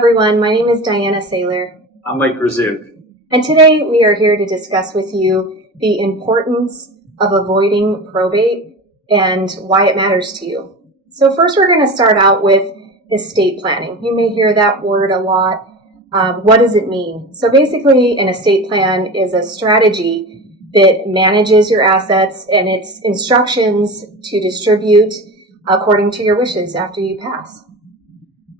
everyone. My name is Diana Saylor. I'm Mike Razook. And today we are here to discuss with you the importance of avoiding probate and why it matters to you. So first we're going to start out with estate planning. You may hear that word a lot. What does it mean? So basically an estate plan is a strategy that manages your assets and its instructions to distribute according to your wishes after you pass.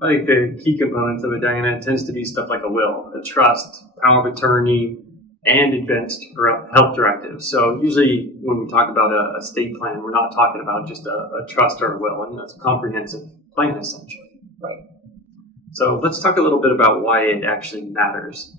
I think the key components of it, Diana, tends to be stuff like a will, a trust, power of attorney, and advanced health directive. So usually when we talk about a estate plan, we're not talking about just a trust or a will. It's a comprehensive plan, essentially. Right. So let's talk a little bit about why it actually matters.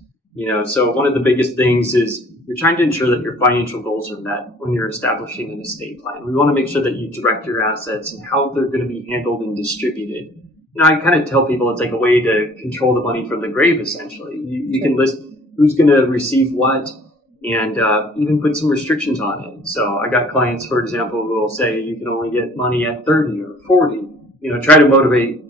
So one of the biggest things is you're trying to ensure that your financial goals are met when you're establishing an estate plan. We want to make sure that you direct your assets and how they're going to be handled and distributed. I kind of tell people it's like a way to control the money from the grave, essentially. You can list who's going to receive what and even put some restrictions on it. So I got clients, for example, who will say you can only get money at 30 or 40. Try to motivate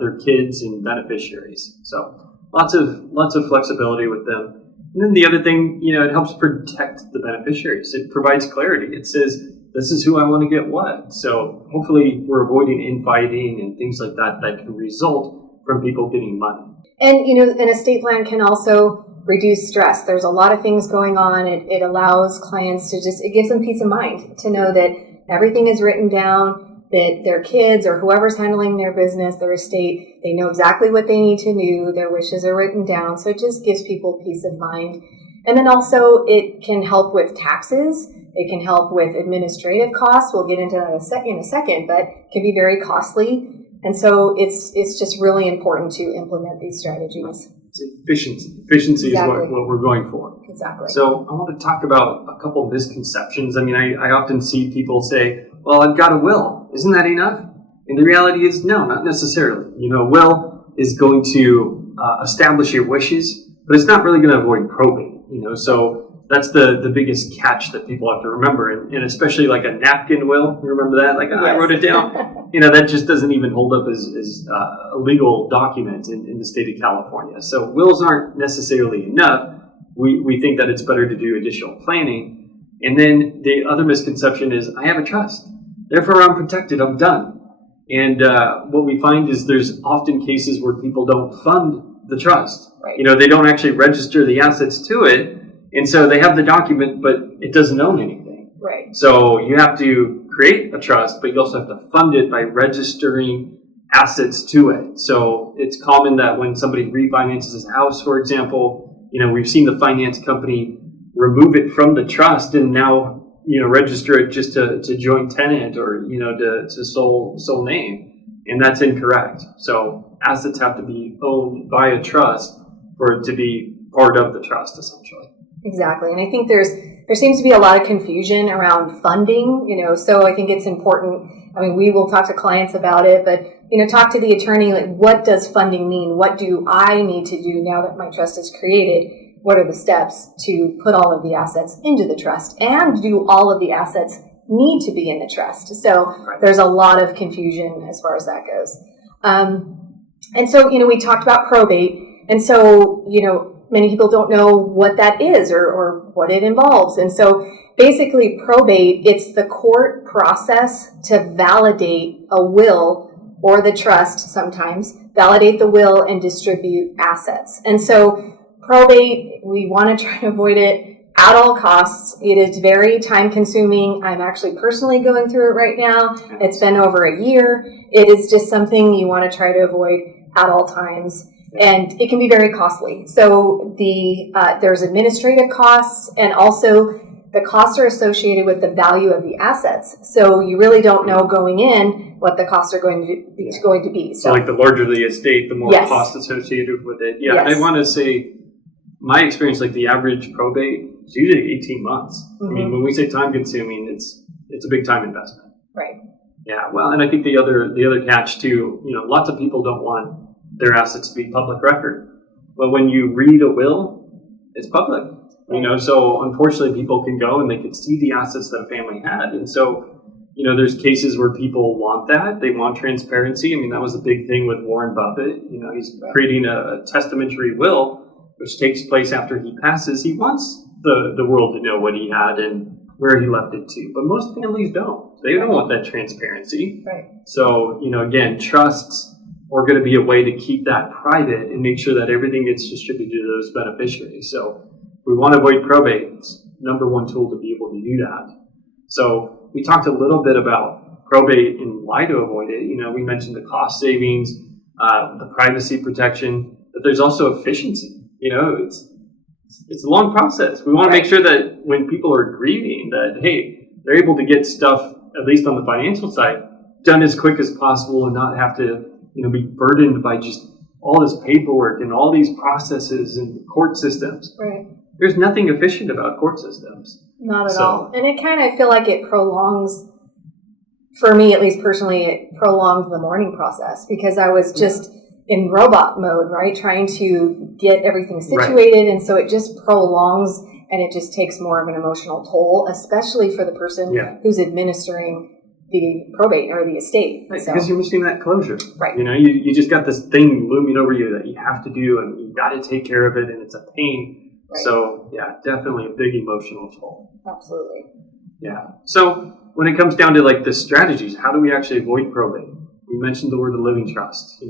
their kids and beneficiaries. So lots of flexibility with them. And then the other thing, it helps protect the beneficiaries. It provides clarity. It says, this is who I want to get what. So hopefully we're avoiding infighting and things like that can result from people getting money. And, an estate plan can also reduce stress. There's a lot of things going on. It allows clients to it gives them peace of mind to know that everything is written down, that their kids or whoever's handling their business, their estate, they know exactly what they need to do. Their wishes are written down. So it just gives people peace of mind. And then also it can help with taxes. It can help with administrative costs. We'll get into that in a second, but it can be very costly. And so it's just really important to implement these strategies. It's efficiency. Efficiency Exactly. is what we're going for. Exactly. So I want to talk about a couple of misconceptions. I often see people say, well, I've got a will. Isn't that enough? And the reality is, no, not necessarily. Will is going to establish your wishes, but it's not really going to avoid probate. So that's the biggest catch that people have to remember. And especially like a napkin will, you remember that? Like, yes. I wrote it down. That just doesn't even hold up as a legal document in the state of California. So wills aren't necessarily enough. We think that it's better to do additional planning. And then the other misconception is, I have a trust. Therefore, I'm protected. I'm done. And what we find is there's often cases where people don't fund the trust. Right. They don't actually register the assets to it. And so they have the document, but it doesn't own anything. Right. So you have to create a trust, but you also have to fund it by registering assets to it. So it's common that when somebody refinances a house, for example, we've seen the finance company remove it from the trust and now, register it just to joint tenant or, to sole name. And that's incorrect. So assets have to be owned by a trust for it to be part of the trust, essentially. Exactly. And I think there seems to be a lot of confusion around funding, so I think it's important. We will talk to clients about it, but, talk to the attorney, like, what does funding mean? What do I need to do now that my trust is created? What are the steps to put all of the assets into the trust? And do all of the assets need to be in the trust? So there's a lot of confusion as far as that goes. And so, we talked about probate. And so, many people don't know what that is or what it involves. And so basically probate, it's the court process to validate a will or the trust sometimes, validate the will and distribute assets. And so probate, we want to try to avoid it at all costs. It is very time consuming. I'm actually personally going through it right now. It's been over a year. It is just something you want to try to avoid at all times. And it can be very costly. So there's administrative costs, and also the costs are associated with the value of the assets. So you really don't know going in what the costs are going to be. So like the larger the estate, the more yes. cost associated with it. Yeah, yes. I want to say my experience, like the average probate is usually 18 months. Mm-hmm. When we say time consuming, it's a big time investment. Right. Yeah. Well, and I think the other catch too, lots of people don't want their assets to be public record. But when you read a will, it's public. So unfortunately people can go and they can see the assets that a family had. And so there's cases where people want that. They want transparency. I mean, that was a big thing with Warren Buffett. He's creating a testamentary will, which takes place after he passes. He wants the world to know what he had and where he left it to. But most families don't. They don't want that transparency. Right. So, again, trusts are going to be a way to keep that private and make sure that everything gets distributed to those beneficiaries. So we want to avoid probate. It's number one tool to be able to do that. So we talked a little bit about probate and why to avoid it. We mentioned the cost savings, the privacy protection, but there's also efficiency. It's a long process. We want to make sure that when people are grieving that, hey, they're able to get stuff, at least on the financial side, done as quick as possible and not have to, be burdened by just all this paperwork and all these processes and court systems. Right. There's nothing efficient about court systems. Not at all. And I feel like it prolongs, for me at least personally, it prolongs the mourning process because I was just in robot mode, right? Trying to get everything situated. Right. And so it just prolongs and it just takes more of an emotional toll, especially for the person who's administering the probate or the estate. Right, because you're missing that closure. Right. You just got this thing looming over you that you have to do and you've got to take care of it and it's a pain. Right. So, definitely a big emotional toll. Absolutely. Yeah. So, when it comes down to the strategies, how do we actually avoid probate? We mentioned the word of living trust.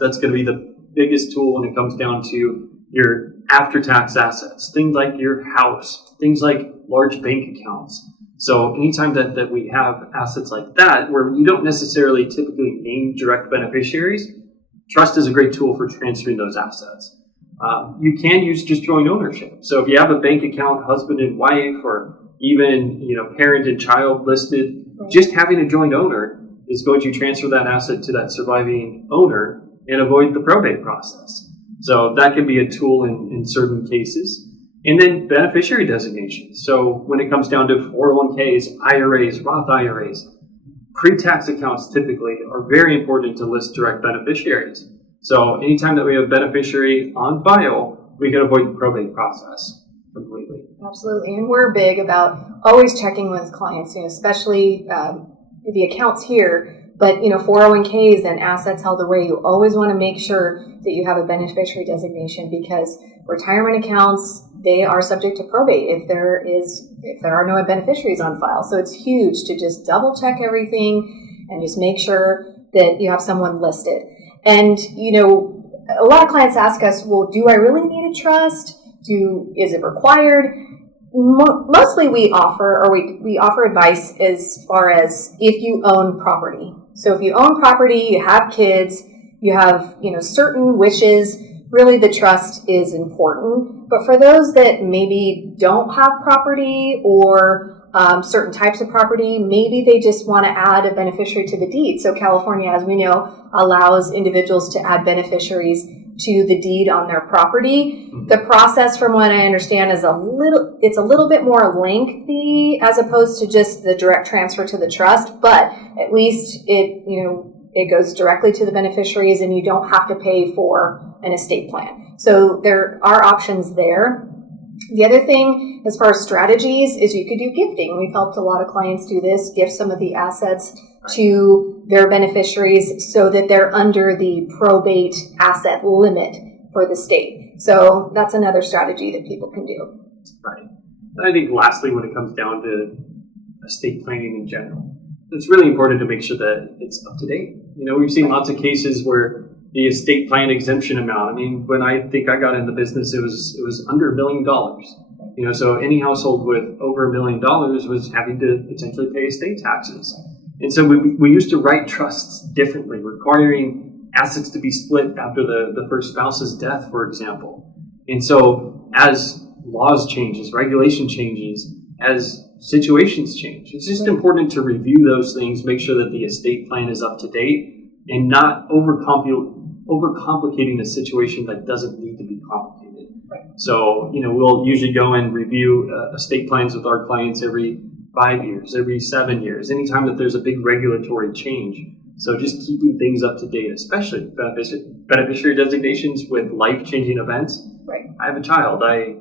That's going to be the biggest tool when it comes down to your after-tax assets, things like your house, things like large bank accounts. So anytime that we have assets like that, where you don't necessarily typically name direct beneficiaries, trust is a great tool for transferring those assets. You can use just joint ownership. So if you have a bank account, husband and wife, or even parent and child listed, just having a joint owner is going to transfer that asset to that surviving owner and avoid the probate process. So that can be a tool in certain cases. And then beneficiary designation. So when it comes down to 401ks, IRAs, Roth IRAs, pre-tax accounts typically are very important to list direct beneficiaries. So anytime that we have a beneficiary on file, we can avoid the probate process completely. Absolutely. And we're big about always checking with clients, especially the accounts here. But, 401ks and assets held away, you always want to make sure that you have a beneficiary designation because retirement accounts, they are subject to probate if there are no beneficiaries on file. So it's huge to just double check everything and just make sure that you have someone listed. And, a lot of clients ask us, well, do I really need a trust? Is it required? Mostly we offer advice as far as if you own property. So if you own property, you have kids, you have, certain wishes, really the trust is important. But for those that maybe don't have property or certain types of property, maybe they just want to add a beneficiary to the deed. So California, as we know, allows individuals to add beneficiaries to the deed on their property. The process, from what I understand, is a little bit more lengthy as opposed to just the direct transfer to the trust, but at least it goes directly to the beneficiaries and you don't have to pay for an estate plan. So there are options there. The other thing, as far as strategies, is you could do gifting. We've helped a lot of clients do this, gift some of the assets to their beneficiaries so that they're under the probate asset limit for the state. So that's another strategy that people can do. Right. And I think lastly, when it comes down to estate planning in general, it's really important to make sure that it's up to date. We've seen lots of cases where the estate plan exemption amount, I mean, when I think I got into business, it was under $1 million. So any household with over $1 million was having to potentially pay estate taxes. And so we used to write trusts differently, requiring assets to be split after the first spouse's death, for example. And so as laws change, as regulation changes, as situations change, it's just important to review those things, make sure that the estate plan is up to date, and not overcomplicating a situation that doesn't need to be complicated. Right. So, we'll usually go and review estate plans with our clients every 5 years, every 7 years, anytime that there's a big regulatory change. So just keeping things up to date, especially beneficiary designations with life-changing events. Right. I have a child, I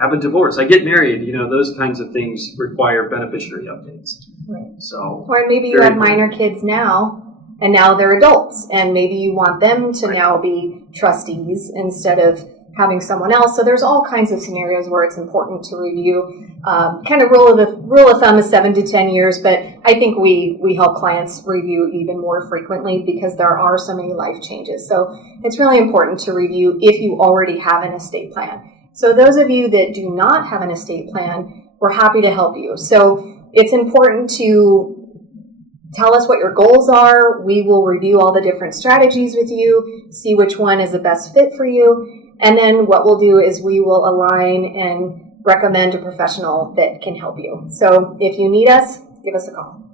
have a divorce, I get married, those kinds of things require beneficiary updates. Right. So, or maybe you very have minor kids now, and now they're adults, and maybe you want them to Right. now be trustees instead of having someone else. So there's all kinds of scenarios where it's important to review. Kind of rule of thumb is 7 to 10 years, but I think we help clients review even more frequently because there are so many life changes. So it's really important to review if you already have an estate plan. So those of you that do not have an estate plan, we're happy to help you. So it's important to tell us what your goals are. We will review all the different strategies with you, see which one is the best fit for you. And then what we'll do is we will align and recommend a professional that can help you. So if you need us, give us a call.